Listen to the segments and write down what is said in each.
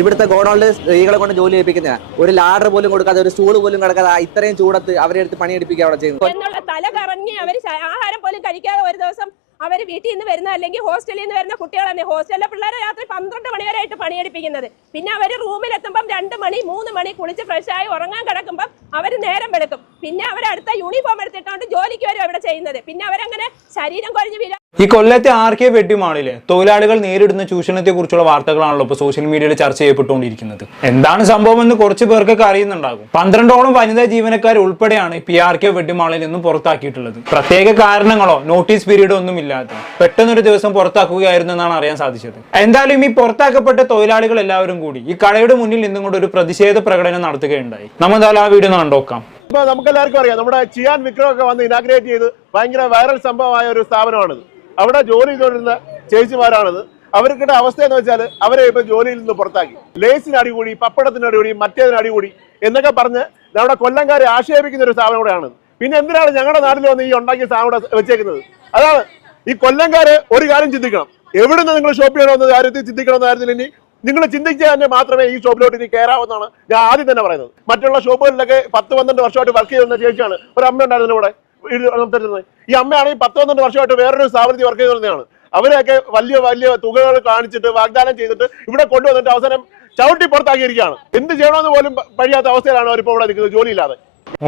ഇവിടുത്തെ ഗോഡൌണിൽ സ്ത്രീകളെ കൊണ്ട് ജോലി ചെയ്യിപ്പിക്കുന്ന ഒരു ലാഡർ പോലും കൊടുക്കാതെ ഒരു സ്റ്റൂൾ പോലും കിടക്കാതെ ഇത്രയും ചൂടത്ത് അവരെ എടുത്ത് പണിയെടുപ്പിക്കുക അവിടെ ചെയ്യുന്നത്. തല കറങ്ങി അവർ ആഹാരം പോലും കഴിക്കാതെ ഒരു ദിവസം അവർ വീട്ടിൽ നിന്ന് വരുന്ന അല്ലെങ്കിൽ ഹോസ്റ്റലിൽ നിന്ന് വരുന്ന കുട്ടികളാണ്. ഹോസ്റ്റലിലെ പിള്ളേരെ രാത്രി പന്ത്രണ്ട് മണിവരെയായിട്ട് പണിയെടുപ്പിക്കുന്നത്. പിന്നെ അവർ റൂമിലെത്തുമ്പം രണ്ട് മണി മൂന്ന് മണി കുളിച്ച് ഫ്രഷായി ഉറങ്ങാൻ കിടക്കുമ്പം അവർ നേരം വെളുക്കും. പിന്നെ അവർ അടുത്ത യൂണിഫോം എടുത്തിട്ടാണ് ജോലിക്ക് വരും അവിടെ ചെയ്യുന്നത്. പിന്നെ അവരങ്ങനെ ശരീരം കുറഞ്ഞ് വീഴ ഈ കൊല്ലത്തെ ആർ കെ വെട്ടിമാളിലെ തൊഴിലാളികൾ നേരിടുന്ന ചൂഷണത്തെ കുറിച്ചുള്ള വാർത്തകളാണല്ലോ ഇപ്പോൾ സോഷ്യൽ മീഡിയയിൽ ചർച്ച ചെയ്യപ്പെട്ടുകൊണ്ടിരിക്കുന്നത്. എന്താണ് സംഭവം എന്ന് കുറച്ച് പേർക്കൊക്കെ അറിയുന്നുണ്ടാകും. പന്ത്രണ്ടോളം വനിതാ ജീവനക്കാർ ഉൾപ്പെടെയാണ് പി ആർ കെ വെട്ടിമാളിൽ നിന്നും പുറത്താക്കിയിട്ടുള്ളത്. പ്രത്യേക കാരണങ്ങളോ നോട്ടീസ് പീരീഡോ ഒന്നും ഇല്ലാതെ പെട്ടെന്നൊരു ദിവസം പുറത്താക്കുകയായിരുന്നു എന്നാണ് അറിയാൻ സാധിച്ചത്. എന്തായാലും ഈ പുറത്താക്കപ്പെട്ട തൊഴിലാളികൾ എല്ലാവരും കൂടി ഈ കടയുടെ മുന്നിൽ നിന്നും കൊണ്ട് ഒരു പ്രതിഷേധ പ്രകടനം നടത്തുകയുണ്ടായി. നമ്മൾ എന്തായാലും ആ വീഡിയോ കണ്ടോക്കാം. ഇപ്പൊ നമുക്ക് എല്ലാവർക്കും അറിയാം നമ്മുടെ ചിയാൻ വിക്രം ഒക്കെ വന്ന് ഇനാഗ്രേറ്റ് ചെയ്ത് ഭയങ്കര വൈറൽ സംഭവമായ ഒരു സ്ഥാപനമാണിത്. അവിടെ ജോലി ചെയ്തുകൊണ്ടിരുന്ന ചേച്ചിമാരാണത്. അവർക്കിടെ അവസ്ഥ എന്ന് വെച്ചാൽ അവരെ ഇപ്പൊ ജോലിയിൽ നിന്ന് പുറത്താക്കി. ലേസിന് അടികൂടി പപ്പടത്തിന് അടികൂടി മറ്റേതിന് അടികൂടി എന്നൊക്കെ പറഞ്ഞ് നമ്മുടെ കൊല്ലംകാരെ ആക്ഷേപിക്കുന്ന ഒരു സ്ഥാപനം കൂടെയാണ്. പിന്നെ എന്തിനാണ് ഞങ്ങളുടെ നാട്ടിൽ വന്ന് ഈ ഉണ്ടാക്കിയ സ്ഥാപനം വെച്ചേക്കുന്നത്? അതാണ് ഈ കൊല്ലംകാര് ഒരു കാര്യം ചിന്തിക്കണം. എവിടുന്ന് നിങ്ങൾ ഷോപ്പ് ചെയ്യണമെന്ന കാര്യത്തിൽ ചിന്തിക്കണമെന്ന കാര്യത്തിൽ ഇനി നിങ്ങൾ ചിന്തിച്ചാൽ തന്നെ മാത്രമേ ഈ ഷോപ്പിലോട്ട് ഇനി കയറാവുന്നതാണ് ഞാൻ ആദ്യം തന്നെ പറയുന്നത്. മറ്റുള്ള ഷോപ്പുകളിലൊക്കെ പത്ത് പന്ത്രണ്ട് വർഷമായിട്ട് വർക്ക് ചെയ്യുന്ന ചേച്ചിയാണ്. ഒരു അമ്മ ഉണ്ടായിരുന്നു ഇവിടെ. സംസാരിച്ചിരുന്നത് ഈ അമ്മയാണെങ്കിൽ പത്ത് പന്ത്രണ്ട് വർഷമായിട്ട് വേറൊരു സ്ഥാപനത്തിൽ വർക്ക് ചെയ്യുന്നതാണ് അവരെയൊക്കെ വലിയ വലിയ തുകകൾ കാണിച്ചിട്ട് വാഗ്ദാനം ചെയ്തിട്ട് ഇവിടെ കൊണ്ടുവന്നിട്ട് അവസാനം ചവിട്ടി പുറത്താക്കിയിരിക്കുകയാണ്. എന്ത് ചെയ്യണമെന്ന് പോലും കഴിയാത്ത അവസ്ഥയിലാണ് അവരിപ്പോൾ ഇവിടെ നിൽക്കുന്നത് ജോലിയില്ലാതെ.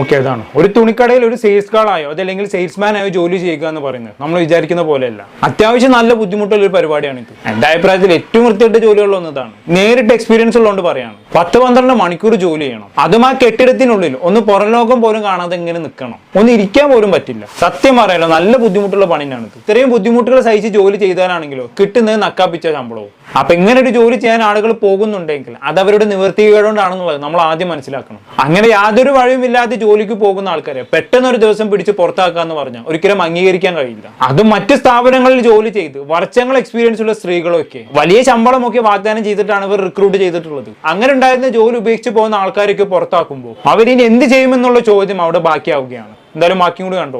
ഓക്കെ അതാണ് ഒരു തുണിക്കടയിൽ ഒരു സെയിൽസ് ഗാർഡായോ അതല്ലെങ്കിൽ സെയിൽസ്മാൻ ആയോ ജോലി ചെയ്യുക എന്ന് പറയുന്നത്. നമ്മൾ വിചാരിക്കുന്ന പോലെയല്ല. അത്യാവശ്യം നല്ല ബുദ്ധിമുട്ടുള്ള ഒരു പരിപാടിയാണ് ഇത്. എന്റെ അഭിപ്രായത്തിൽ ഏറ്റവും വൃത്തിയായിട്ട് ജോലിയുള്ള ഒന്നതാണ്. നേരിട്ട് എക്സ്പീരിയൻസ് ഉള്ളതുകൊണ്ട് പറയാണ്. പത്ത് പന്ത്രണ്ട് മണിക്കൂർ ജോലി ചെയ്യണം. അതും ആ കെട്ടിടത്തിനുള്ളിൽ ഒന്ന് പുറം ലോകം പോലും കാണാതെ ഇങ്ങനെ നിൽക്കണം. ഒന്ന് ഇരിക്കാൻ പോലും പറ്റില്ല. സത്യം പറയാലോ നല്ല ബുദ്ധിമുട്ടുള്ള പണിയാണ് ഇത്. ഇത്രയും ബുദ്ധിമുട്ടുകൾ സഹിച്ച് ജോലി ചെയ്താലാണെങ്കിലോ കിട്ടുന്നത് നക്കാപ്പിച്ച ശമ്പളവും. അപ്പൊ ഇങ്ങനെ ഒരു ജോലി ചെയ്യാൻ ആളുകൾ പോകുന്നുണ്ടെങ്കിൽ അത് അവരുടെ നിവൃത്തികേടുകൊണ്ടാണെന്നുള്ളത് നമ്മൾ ആദ്യം മനസ്സിലാക്കണം. അങ്ങനെ യാതൊരു വഴിയുമില്ലാതെ ജോലിക്ക് പോകുന്ന ആൾക്കാരെ പെട്ടെന്ന് ഒരു ദിവസം പിടിച്ച് പുറത്താക്കുക എന്ന് പറഞ്ഞാൽ ഒരിക്കലും അംഗീകരിക്കാൻ കഴിയില്ല. അതും മറ്റ് സ്ഥാപനങ്ങളിൽ ജോലി ചെയ്ത് വർഷങ്ങൾ എക്സ്പീരിയൻസ് ഉള്ള സ്ത്രീകളൊക്കെ വലിയ ശമ്പളമൊക്കെ വാഗ്ദാനം ചെയ്തിട്ടാണ് ഇവർ റിക്രൂട്ട് ചെയ്തിട്ടുള്ളത്. അങ്ങനെ ഉണ്ടായിരുന്ന ജോലി ഉപേക്ഷിച്ച് പോകുന്ന ആൾക്കാരൊക്കെ പുറത്താക്കുമ്പോൾ അവരിനി എന്ത് ചെയ്യുമെന്നുള്ള ചോദ്യം അവിടെ ബാക്കിയാവുകയാണ്. എന്തായാലും ബാക്കിയും കൂടി കണ്ടു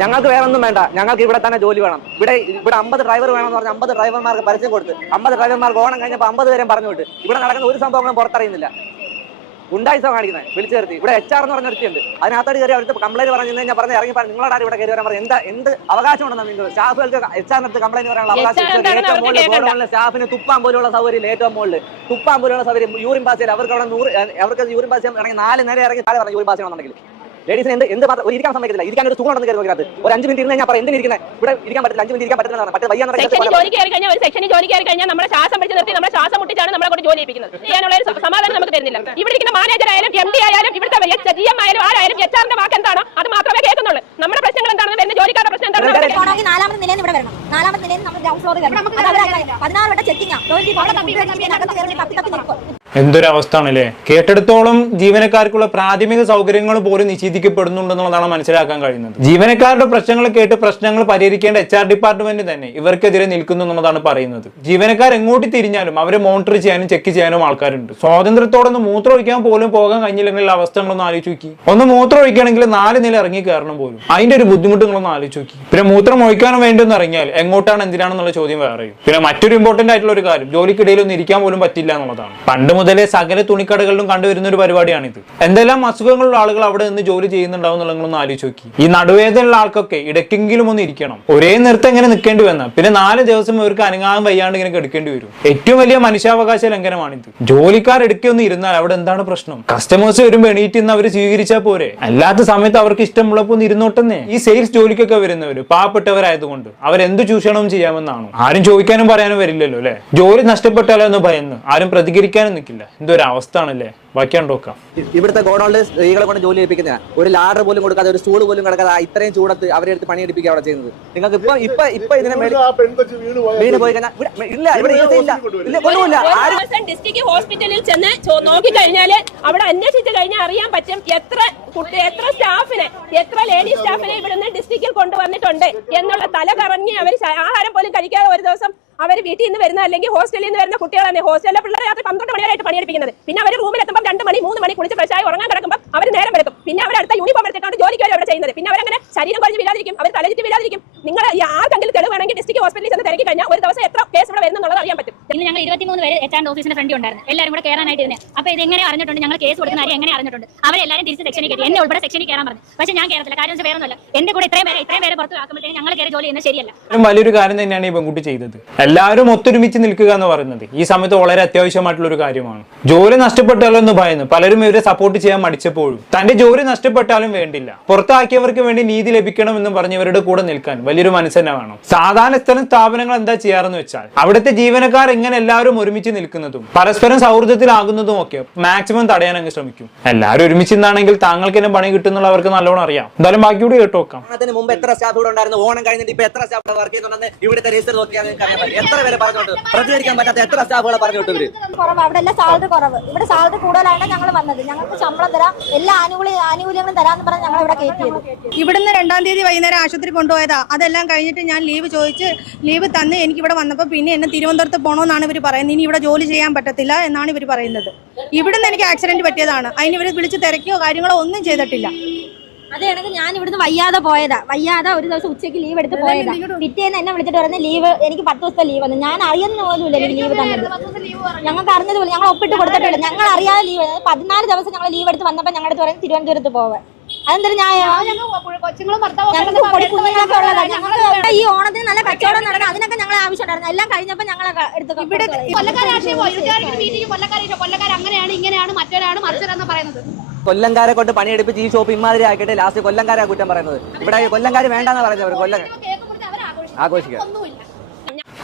ഞങ്ങൾക്ക് വേറെ ഒന്നും വേണ്ട. ഞങ്ങൾക്ക് ഇവിടെ തന്നെ ജോലി വേണം. ഇവിടെ ഇവിടെ അമ്പത് ഡ്രൈവർ വേണമെന്ന് പറഞ്ഞ അമ്പത് ഡ്രൈവർമാർക്ക് പരസ്യം കൊടുത്ത് അമ്പത് ഡ്രൈവർമാർക്ക് ഓണം കഴിഞ്ഞപ്പോൾ അമ്പത് പേരും പറഞ്ഞു വിട്ട്. ഇവിടെ നടക്കുന്ന ഒരു സംഭവങ്ങളും പുറത്തറിയുന്നില്ല. ഉണ്ടായിസ കാണിക്കുന്നത് വിളിച്ചു ഇവിടെ എച്ച് ആർ എന്ന് പറഞ്ഞ ഒരുത്തിയുണ്ട് അതിനകത്തോട് കയറി അവർക്ക് കംപ്ലൈന്റ് പറഞ്ഞു കഴിഞ്ഞാൽ പറഞ്ഞ ഇറങ്ങി പറഞ്ഞു നിങ്ങളോട് ആരും ഇവിടെ കയറി വരാൻ പറഞ്ഞു എന്താ എന്ത് അവകാശമുണ്ടെന്ന് നിങ്ങൾ സ്റ്റാഫുകൾക്ക് എച്ച് ആറിനടുത്ത് കംപ്ലൈന്റ് പറയാനുള്ള അവകാശം ഏറ്റവും മുകളിൽ. സ്റ്റാഫിന് തുപ്പാൻ പോലുള്ള സൗകര്യം ഏറ്റവും മുകളിൽ തുപ്പാൻ പോലുള്ള സൗകര്യം യൂറിൻ പാസ് അവർക്ക് അവിടെ നൂറ് അവർക്ക് യൂറിൻ പാസ് ഇറങ്ങി നാല് നേരെ ഇറങ്ങി താഴെ പറഞ്ഞു യൂറിൻ പാസ് ചെയ്യണമെന്നുണ്ടെങ്കിൽ ലേഡീസിന് എന്ത് എന്ത് ഒരു ഇരിക്കാൻ സമ്മതിക്കില്ല ഇരിക്കാൻ ഒരു സുഖം ഉണ്ടെന്ന് കയറി നോക്കിയത്. ഒരു അഞ്ച് മിനിറ്റ് ഇരുന്ന് ഞാൻ പറയാം എന്തിന് ഇരിക്കുന്നത് ഇവിടെ ഇരിക്കാൻ പറ്റില്ല അഞ്ച് മിനിറ്റ് ഇരിക്കാൻ പറ്റില്ല മറ്റേ വയ്യാന്ന് പറഞ്ഞാൽ ജോലി കയറി കഴിഞ്ഞാൽ ഒരു സെക്ഷനിൽ ജോലി കയറി കഴിഞ്ഞാൽ നമ്മുടെ ശ്വാസം പിടിച്ച് നിർത്തി നമ്മുടെ ശ്വാസം മുട്ടിച്ചാണ് നമ്മളെ കൊണ്ട് ജോലി ഏൽപ്പിക്കുന്നത് ചെയ്യാനുള്ള ഒരു സമാധാനം നമുക്ക് തരുന്നില്ല. ഇവിടെ ഇരിക്കുന്ന മാനേജർ ആയാലും എം ഡി ആയാലും ഇവിടുത്തെ ജി എം ആയാലും ആരായാലും എച്ച് ആറിന്റെ വാക്ക് എന്താണോ അത് മാത്രമേ കേൾക്കുന്നുള്ളൂ. നമ്മുടെ പ്രശ്നങ്ങൾ എന്താണെന്ന് വരുന്ന ജോലിക്കാരുടെ പ്രശ്നം എന്താണ് നാലാമത് നിലയിൽ നിന്ന് ഇവിടെ വരണം. നാലാമത് നിലയിൽ നമ്മൾ ഗ്രൗണ്ട് ഫ്ലോറിൽ വരണം. പതിനാറ് വട്ടം ചെക്കിങ്ങാ. എന്തൊരവസ്ഥയാണല്ലേ? കേട്ടെടുത്തോളം ജീവനക്കാർക്കുള്ള പ്രാഥമിക സൗകര്യങ്ങൾ പോലും നിഷേധിക്കപ്പെടുന്നുണ്ടെന്നുള്ളതാണ് മനസ്സിലാക്കാൻ കഴിയുന്നത്. ജീവനക്കാരുടെ പ്രശ്നങ്ങൾ കേട്ട് പ്രശ്നങ്ങൾ പരിഹരിക്കേണ്ട എച്ച് ആർ ഡിപ്പാർട്ട്മെന്റ് തന്നെ ഇവർക്കെതിരെ നിൽക്കുന്നു എന്നുള്ളതാണ് പറയുന്നത്. ജീവനക്കാർ എങ്ങോട്ട് തിരിഞ്ഞാലും അവരെ മോണിറ്റർ ചെയ്യാനും ചെക്ക് ചെയ്യാനും ആൾക്കാരുണ്ട്. സ്വാതന്ത്ര്യത്തോടെ ഒന്ന് മൂത്രം ഒഴിക്കാൻ പോലും പോകാൻ കഴിഞ്ഞില്ലെങ്കിൽ അവസ്ഥകളൊന്നും ആലോചിച്ച് നോക്കി ഒന്ന് മൂത്രം ഒഴിക്കണമെങ്കിൽ നാല് നില ഇറങ്ങി കയറണം പോലും. അതിന്റെ ഒരു ബുദ്ധിമുട്ടുകളൊന്നും ആലോചിച്ച് നോക്കി പിന്നെ മൂത്രം ഒഴിക്കാനും വേണ്ടി ഒന്ന് ഇറങ്ങിയാൽ എങ്ങോട്ടാണ് എന്തിനാണെന്നുള്ള ചോദ്യം വേറെയും. പിന്നെ മറ്റൊരു ഇമ്പോർട്ടന്റ് ആയിട്ടുള്ള ഒരു കാര്യം ജോലിക്കിടയിൽ ഒന്നും ഇരിക്കാൻ പോലും പറ്റില്ല എന്നുള്ളതാണ്. പണ്ട് മുതലേ സകല തുണിക്കടകളിലും കണ്ടുവരുന്ന ഒരു പരിപാടിയാണിത്. എന്തെല്ലാം അസുഖങ്ങളുള്ള ആളുകൾ അവിടെ നിന്ന് ജോലി ചെയ്യുന്നുണ്ടാവും എന്നുള്ളതൊന്ന് ആലോചിച്ച് നോക്കി. ഈ നടുവേദനയുള്ള ആൾക്കൊക്കെ ഇടയ്ക്കെങ്കിലും ഒന്ന് ഇരിക്കണം. ഒരേ നിർത്തം ഇങ്ങനെ നിൽക്കേണ്ടി വന്ന? പിന്നെ നാല് ദിവസം ഇവർക്ക് അനങ്ങാൻ വയ്യാണ്ട് ഇങ്ങനെ എടുക്കേണ്ടി വരും. ഏറ്റവും വലിയ മനുഷ്യാവകാശ ലംഘനമാണിത്. ജോലിക്കാർ ഇടയ്ക്കൊന്ന് ഇരുന്നാൽ അവിടെ എന്താണ് പ്രശ്നം? കസ്റ്റമേഴ്സ് വരും എണീറ്റ് ഇന്ന് അവർ സ്വീകരിച്ചാൽ പോരെ? അല്ലാത്ത സമയത്ത് അവർക്ക് ഇഷ്ടമുള്ളപ്പോൾ ഒന്ന് ഇരുന്നോട്ടെന്നേ. ഈ സെയിൽസ് ജോലിക്കൊക്കെ വരുന്നവർ പാവപ്പെട്ടവരായതുകൊണ്ട് അവരെന്ത് ചൂഷണവും ചെയ്യാമെന്നാണ്. ആരും ചോദിക്കാനും പറയാനും വരില്ലല്ലോ അല്ലെ? ജോലി നഷ്ടപ്പെട്ടാലോ എന്ന് ഭയന്ന്. ആരും പ്രതികരിക്കാനും നിൽക്കില്ല എന്തൊരു അവസ്ഥ ആണല്ലേ ബാക്കിയാണ്ടോക്കാം നോക്കാം. ഇവിടുത്തെ ഗോഡൌണിൽ സ്ത്രീകളെ കൊണ്ട് ജോലി ഏൽപ്പിക്കുന്ന ഒരു ലാഡർ പോലും കൊടുക്കാതെ ഒരു സ്റ്റൂൾ പോലും കിടക്കാതെ ഇത്രയും ചൂടത്ത് അവരെ എടുത്ത് പണിയെടുപ്പിക്കുക അവിടെ ചെയ്യുന്നത്. നിങ്ങൾക്ക് ഇപ്പൊ ഇപ്പൊ ഇപ്പൊ ഇതിനെ വീണ് പോയി കഴിഞ്ഞാൽ ഇവിടെ ഇല്ല ഇവിടെ ഇല്ല ഡിസ്ട്രിക്ട് ഹോസ്പിറ്റലിൽ ചെന്ന് നോക്കി കഴിഞ്ഞാൽ അവിടെ അന്വേഷിച്ച് കഴിഞ്ഞാൽ അറിയാൻ പറ്റും എത്ര കുട്ടി എത്ര സ്റ്റാഫിനെ എത്ര ലേഡി സ്റ്റാഫിനെ ഇവിടുന്ന് ഡിസ്ട്രിക്റ്റിൽ കൊണ്ടുവന്നിട്ടുണ്ട് എന്നുള്ള തല കറങ്ങി അവർ ആഹാരം പോലും കഴിക്കാതെ ഒരു ദിവസം അവർ വീട്ടിൽ നിന്ന് വരുന്ന അല്ലെങ്കിൽ ഹോസ്റ്റലിൽ നിന്ന് വരുന്ന കുട്ടികളാണ്. ഹോസ്റ്റലിലെ പിള്ളേരെ രാത്രി പന്ത്രണ്ട് മണിയായിട്ട് വരെ ആയിട്ട് പണിയെടുപ്പിക്കുന്നത് പിന്നെ അവർ റൂമിലെത്തുമ്പോൾ എത്തുമ്പോൾ രണ്ട് മണി മൂന്ന് മണി കുളിച്ച് ഫ്രഷായി ഉറങ്ങാൻ കിടക്കുമ്പോൾ അവർ നേരം എടുക്കും പിന്നെ അവർ അടുത്ത യൂണിഫോം എടുത്തിട്ടാണ് ജോലിക്ക് വരും അവിടെ ചെയ്യുന്നത്. പിന്നെ അവരങ്ങനെ ശരീരം കുറഞ്ഞ് വീഴാതിരിക്കും അവർ തലചുറ്റി വീഴാതിരിക്കും. നിങ്ങൾ ആർക്കെങ്കിലും തെളിവാണെങ്കിൽ ഡിസ്ട്രിക്ട് ഹോസ്പിറ്റലിൽ ചെന്ന് തിരക്കി കഴിഞ്ഞാൽ ഒരു ദിവസം എത്ര കേസ് ഇവിടെ വരുന്നുള്ളത് അറിയാൻ പറ്റും. ഇന്ന് ഞങ്ങൾ ഇരുപത്തിമൂന്ന് പേര് എച്ച് ആൻഡ് ഓഫീസിന്റെ ഫ്രണ്ട് ഉണ്ടായിരുന്നു. എല്ലാവരും കൂടെ കയറാനായിട്ട് ഇരുന്നത് അപ്പൊ ഇത് എങ്ങനെ അറിഞ്ഞിട്ടുണ്ട്? ഞങ്ങൾ കേസ് കൊടുക്കുന്ന കാര്യം എങ്ങനെ അറിഞ്ഞിട്ടുണ്ട്? അവരെല്ലാവരും തിരിച്ച് സെക്ഷനിൽ കയറി എന്നെ ഉൾപ്പെടെ സെക്ഷനിൽ കയറാൻ പറഞ്ഞു. പക്ഷേ ഞാൻ കയറത്തില്ല കാര്യം വേറെ എന്റെ കൂടെ ഇത്രയും പേരെ ഇത്രയും പേരെ പുറത്ത് ആക്കുമ്പോഴത്തേക്കും ഞങ്ങൾ കയറി ജോലി ചെയ്യുന്നത് ശരിയല്ല. വലിയൊരു കാര്യം തന്നെയാണ് ഈ പെൺകുട്ടി ചെയ്തത്. എല്ലാവരും ഒത്തൊരുമിച്ച് നിൽക്കുക എന്ന് പറയുന്നത് ഈ സമയത്ത് വളരെ അത്യാവശ്യമായിട്ടുള്ള ഒരു കാര്യമാണ്. ജോലി നഷ്ടപ്പെട്ടാലോ എന്ന് ഭയന്ന് പലരും ഇവരെ സപ്പോർട്ട് ചെയ്യാൻ മടിച്ചപ്പോഴും. തന്റെ ജോലി നഷ്ടപ്പെട്ടാലും വേണ്ടില്ല. പുറത്താക്കിയവർക്ക് വേണ്ടി നീതി ലഭിക്കണം പറഞ്ഞ് ഇവരുടെ കൂടെ നിൽക്കാൻ വലിയൊരു മനസ്സന്നെ വേണം. സാധാരണ സ്ഥലം സ്ഥാപനങ്ങൾ എന്താ ചെയ്യാറെന്ന് വെച്ചാൽ അവിടുത്തെ ജീവനക്കാർ എങ്ങനെ എല്ലാവരും ഒരുമിച്ച് നിൽക്കുന്നതും? പരസ്പരം സൗഹൃദത്തിലാകുന്നതും ഒക്കെ മാക്സിമം തടയാൻ അങ്ങ് ശ്രമിക്കും. എല്ലാവരും ഒരുമിച്ച് നിന്നാണെങ്കിൽ താങ്കൾക്ക് എന്നെ പണി കിട്ടുന്നുള്ള അവർക്ക് നല്ലോണം അറിയാം. എന്തായാലും ബാക്കിയോട് കേട്ടു നോക്കാം. അതിന് മുമ്പ് എത്ര സ്റ്റാഫ് ഇവിടെ ഉണ്ടായിരുന്നു? ഓണം കഴിഞ്ഞിട്ട് ഇപ്പൊ എത്ര സ്റ്റാഫ് വർക്ക് ചെയ്യുന്നുണ്ടെന്ന് ഇവിടുത്തെ രജിസ്റ്റർ നോക്കിയാൽ എത്ര പേര് പറഞ്ഞോട്ട് പ്രതികരിക്കാൻ പറ്റാത്ത എത്ര സ്റ്റാഫുകളെ പറഞ്ഞോട്ട് ഇവർ? കുറവ്. അവിടെ എല്ലാം സാലറി കുറവ്. ഇവിടെ സാലറി കൂടുതലാണ് ഞങ്ങൾ വന്നത്. ഞങ്ങൾക്ക് ശമ്പളം തരാം. എല്ലാ ആനുകൂല്യ ആനുകൂല്യങ്ങളും തരാന്ന് പറഞ്ഞ് ഞങ്ങൾ ഇവിടെ കയറ്റിയത് ഇവിടുന്ന് രണ്ടാം തീയതി വൈകുന്നേരം ആശുപത്രി കൊണ്ടുപോയതാ. അതെല്ലാം കഴിഞ്ഞിട്ട് ഞാൻ ലീവ് ചോദിച്ച് ലീവ് തന്ന് എനിക്ക് ഇവിടെ വന്നപ്പോൾ പിന്നെ എന്നെ തിരുവനന്തപുരത്ത് പോകണമെന്നാണ് ഇവർ പറയുന്നത്. ഇനി ഇവിടെ ജോലി ചെയ്യാൻ പറ്റത്തില്ല എന്നാണ് ഇവർ പറയുന്നത്. ഇവിടുന്ന് എനിക്ക് ആക്സിഡന്റ് പറ്റിയതാണ്. അതിന് ഇവർ വിളിച്ച് തിരക്കിയോ കാര്യങ്ങളോ ഒന്നും ചെയ്തിട്ടില്ല. അത് കണക്ക് ഞാൻ ഇവിടുന്ന് വയ്യാതെ പോയതാ. വയ്യാതെ ഒരു ദിവസം ഉച്ചയ്ക്ക് ലീവ് എടുത്ത് പോയതാ. പിറ്റേന്ന് എന്നെ വിളിച്ചിട്ട് പറഞ്ഞ ലീവ് എനിക്ക് പത്ത് ദിവസത്തെ ലീവ് വന്നു. ഞാൻ അറിയുന്ന പോലും ഇല്ല എനിക്ക് ലീവ് തന്നത്. ഞങ്ങൾക്ക് അറിഞ്ഞത് പോലും ഞങ്ങൾ ഒപ്പിട്ട് കൊടുത്തിട്ടില്ല ഞങ്ങൾ അറിയാതെ ലീവ് പതിനാല് ദിവസം ഞങ്ങൾ ലീവ് എടുത്ത് വന്നപ്പോൾ ഞങ്ങളുടെ പറഞ്ഞ് തിരുവനന്തപുരത്ത് പോവാൻ അതെന്തൊരു ന്യായമാണ് കൊച്ചുങ്ങളും ഞങ്ങൾക്ക് പൊടി കുഞ്ഞുങ്ങളൊക്കെ ഉള്ളതാ. ഞങ്ങൾ ഈ ഓണത്തിന് നല്ല കച്ചവടം നടക്കണം. ഞങ്ങൾ ആവശ്യമുണ്ടായിരുന്നു. എല്ലാം കഴിഞ്ഞപ്പോൾ ഞങ്ങളെ എടുത്ത് ഇവിടെ കൊല്ലക്കാർ അങ്ങനെയാണ് ഇങ്ങനെയാണ് മറ്റൊരാണ് മറിച്ചൊരാന്ന് പറയുന്നത്. കൊല്ലംകാരെ കൊണ്ട് പണിയെടുപ്പിച്ച് ഈ ഷോപ്പ് ഇമാതിരി ആക്കിയിട്ട് ലാസ്റ്റ് കൊല്ലംകാരാ കുറ്റം പറയുന്നത്. ഇവിടെ കൊല്ലംകാര് വേണ്ടെന്ന് പറഞ്ഞവർ കൊല്ലം ആഘോഷിക്കുക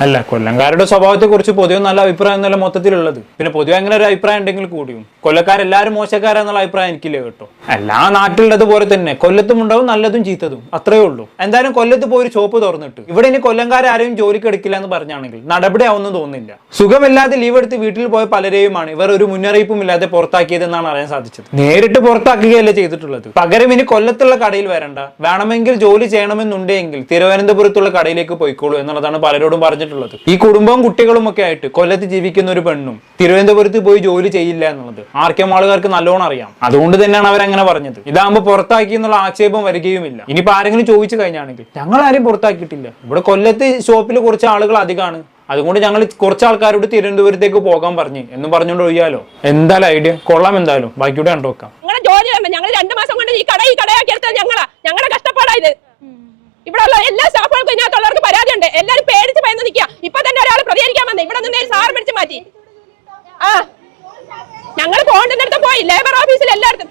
അല്ല കൊല്ലംകാരുടെ സ്വഭാവത്തെ കുറിച്ച് പൊതുവെ നല്ല അഭിപ്രായം എന്നല്ല മൊത്തത്തിലുള്ളത്. പിന്നെ പൊതുവെ അങ്ങനെ ഒരു അഭിപ്രായം ഉണ്ടെങ്കിൽ കൂടിയും. കൊല്ലക്കാരെല്ലാവരും മോശക്കാരെന്നുള്ള അഭിപ്രായം എനിക്കില്ല കേട്ടോ. എല്ലാ നാട്ടിലുള്ളത് പോലെ തന്നെ കൊല്ലത്തും ഉണ്ടാവും നല്ലതും ചീത്തതും. അത്രേ ഉള്ളൂ. എന്തായാലും കൊല്ലത്ത് പോയി ഒരു ചോപ്പ് തുറന്നിട്ട് ഇവിടെ ഇനി കൊല്ലംകാരെ ആരെയും ജോലിക്ക് എടുക്കില്ല എന്ന് പറഞ്ഞാണെങ്കിൽ നടപടിയാവുമെന്ന് തോന്നുന്നില്ല. സുഖമില്ലാതെ ലീവ് എടുത്ത് വീട്ടിൽ പോയ പലരെയുമാണ് ഇവർ ഒരു മുന്നറിയിപ്പും ഇല്ലാതെ പുറത്താക്കിയതെന്നാണ് അറിയാൻ സാധിച്ചത്. നേരിട്ട് പുറത്താക്കുകയല്ല ചെയ്തിട്ടുള്ളത്. പകരം ഇനി കൊല്ലത്തുള്ള കടയിൽ വരണ്ട. വേണമെങ്കിൽ ജോലി ചെയ്യണമെന്നുണ്ടെങ്കിൽ തിരുവനന്തപുരത്തുള്ള കടയിലേക്ക് പോയിക്കോളൂ എന്നുള്ളതാണ് പലരോടും പറഞ്ഞിട്ടുള്ളത്. ഈ കുടുംബവും കുട്ടികളും ഒക്കെ ആയിട്ട് കൊല്ലത്ത് ജീവിക്കുന്ന ഒരു പെണ്ണും തിരുവനന്തപുരത്ത് പോയി ജോലി ചെയ്യില്ല എന്നുള്ളത് ആർക്കെ ആളുകാർക്ക് നല്ലോണം അറിയാം. അതുകൊണ്ട് തന്നെയാണ് അവരങ്ങനെ പറഞ്ഞത്. ഇതാകുമ്പോൾ പുറത്താക്കി എന്നുള്ള ആക്ഷേപം വരികയുമില്ല. ഇനിയിപ്പോ ആരെങ്കിലും ചോദിച്ചു കഴിഞ്ഞാണെങ്കിൽ ഞങ്ങൾ ആരും പുറത്താക്കിയിട്ടില്ല. ഇവിടെ കൊല്ലത്ത് ഷോപ്പിൽ കുറച്ച് ആളുകൾ അധികമാണ് അതുകൊണ്ട് ഞങ്ങൾ കുറച്ച് ആൾക്കാരോട് തിരുവനന്തപുരത്തേക്ക് പോകാൻ പറഞ്ഞു എന്ന് പറഞ്ഞുകൊണ്ട് ഒഴിയാലോ? എന്തായാലും ഐഡിയ. കൊള്ളാം എന്തായാലും. ബാക്കിയൂടെ കണ്ടു ജോലി ഞങ്ങൾ രണ്ടു മാസം കൊണ്ട് ഈ കട ഈ കടയാക്കി എടുത്തത് ഞങ്ങളാ. ഞങ്ങളുടെ കഷ്ടപ്പാടാ ഇത്. ഇവിടെ ഉള്ള എല്ലാ സ്റ്റാഫുകൾക്കും ഇതിനകത്തുള്ളവർക്ക് പരാതിയുണ്ട് എല്ലാവരും പേടിച്ച് ഭയന്ന് നിൽക്കുക. ഇപ്പൊ തന്നെ ഒരാൾ പ്രതികരിക്കാൻ വന്നേ. ഇവിടെ നിന്ന് സാർ പിടിച്ച് മാറ്റി. ആ. ഞങ്ങൾ പോകേണ്ടിടത്തും പോയി. ലേബർ ഓഫീസിൽ എല്ലായിടത്തും.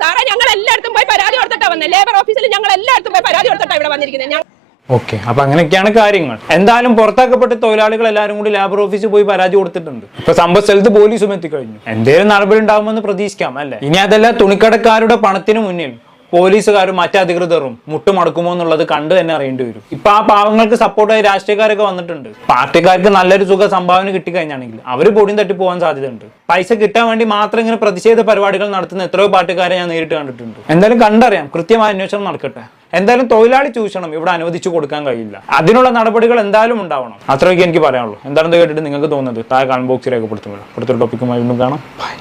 സാറേ ഞങ്ങൾ എല്ലായിടത്തും പോയി പരാതി കൊടുത്തിട്ടാ വന്നത് ലേബർ ഓഫീസിൽ ഞങ്ങൾ എല്ലായിടത്തും പോയി പരാതി കൊടുത്തിട്ടാ ഇവിടെ വന്നിരിക്കുന്നത് ഓക്കെ. അപ്പൊ അങ്ങനെയൊക്കെയാണ് കാര്യങ്ങൾ. എന്തായാലും പുറത്താക്കപ്പെട്ട തൊഴിലാളികൾ എല്ലാവരും കൂടി ലേബർ ഓഫീസിൽ പോയി പരാതി കൊടുത്തിട്ടുണ്ട്. ഇപ്പൊ സംഭവ സ്ഥലത്ത് പോലീസും എത്തിക്കഴിഞ്ഞു. എന്തേലും നടപടി ഉണ്ടാകുമെന്ന് പ്രതീക്ഷിക്കാം അല്ലെ? ഇനി അതല്ല തുണിക്കടക്കാരുടെ പണത്തിന് മുന്നിൽ പോലീസുകാരും മറ്റധികൃതരും മുട്ടുമടക്കുമോ എന്നുള്ളത് കണ്ടു തന്നെ അറിയേണ്ടി വരും. ഇപ്പൊ ആ പാവങ്ങൾക്ക് സപ്പോർട്ടായി രാഷ്ട്രീയക്കാരൊക്കെ വന്നിട്ടുണ്ട്. പാർട്ടിക്കാർക്ക് നല്ലൊരു സുഖ സംഭാവന കിട്ടിക്കഴിഞ്ഞാണെങ്കിൽ അവർ പൊടിയും തട്ടി പോകാൻ സാധ്യതയുണ്ട്. പൈസ കിട്ടാൻ വേണ്ടി മാത്രം ഇങ്ങനെ പ്രതിഷേധ പരിപാടികൾ നടത്തുന്ന എത്രയോ പാർട്ടിക്കാരെ ഞാൻ നേരിട്ട് കണ്ടിട്ടുണ്ട്. എന്തായാലും കണ്ടറിയാം കൃത്യമായ അന്വേഷണം നടക്കട്ടെ. എന്തായാലും തൊഴിലാളി ചൂഷണം ഇവിടെ അനുവദിച്ചു കൊടുക്കാൻ കഴിയില്ല. അതിനുള്ള നടപടികൾ എന്തായാലും ഉണ്ടാവണം. അത്രയൊക്കെ എനിക്ക് പറയാനുള്ളൂ. എന്താണെന്ന് കേട്ടിട്ട് നിങ്ങൾക്ക് തോന്നുന്നത്? താഴെ കാണും ബോക്സ് രേഖപ്പെടുത്തുമല്ലോ. അടുത്തൊരു ടോപ്പിക്കുമായി വീണ്ടും കാണാം. ബൈ